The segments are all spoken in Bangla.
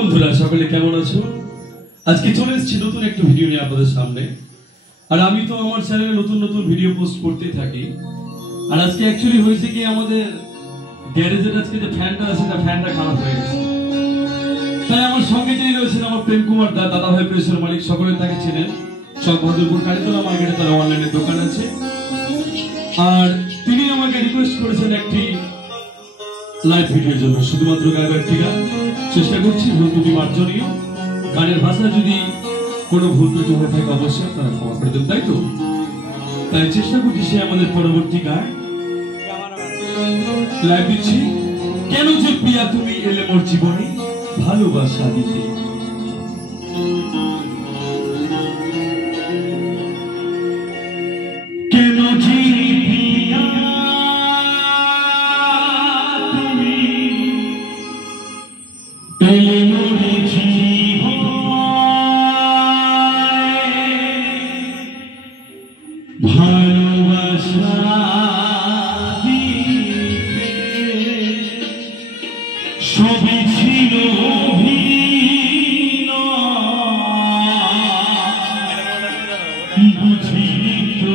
বন্ধুরা সকলে কেমন আছো? আজকে চলে এসেছি নতুন একটা ভিডিও নিয়ে আপনাদের সামনে। আর আমি তো আমার চ্যানেলে নতুন নতুন ভিডিও পোস্ট করতেই থাকি। আর আজকে অ্যাকচুয়ালি হয়েছে কি, আমাদের গ্যারেজের আজকে যে ফ্যানটা আছে না, ফ্যানটা খারাপ হয়ে গেছে। তাই আমার সঙ্গে যিনি রয়েছেন আমার প্রেম কুমার দাদা ভাই প্রেসের মালিক, সকলে তাকে চেনেন। চক ভদ্রপুর কালীতলা মার্কেটে তার অনলাইনে দোকান আছে। আর তিনি আমাকে রিকোয়েস্ট করেছেন একটি লাইভ ভিডিওর জন্য, শুধুমাত্র গাইব একটি গান। চেষ্টা করছি ভুল ত্রুটি মার্জনীয়। গানের ভাষা যদি কোনো ভুল ত্রুটি হয়ে থাকে অবশ্যই আপনারা ক্ষমা করে দেন, তাই তো? তাই চেষ্টা করছি সে আমাদের পরবর্তী গান লাইভ দিচ্ছি। কেন যে প্রিয়া তুমি এলে মোর জীবনে ভালোবাসা দিতে। কেন যে প্রিয়া তুমি এলে মোর ভালোবাসা দিতে। সবই ছিল বুঝিনি তো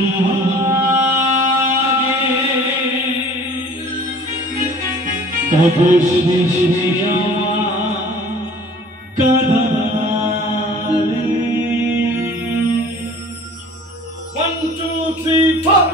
অবশেষে কাঁদালে। 1 2 3 4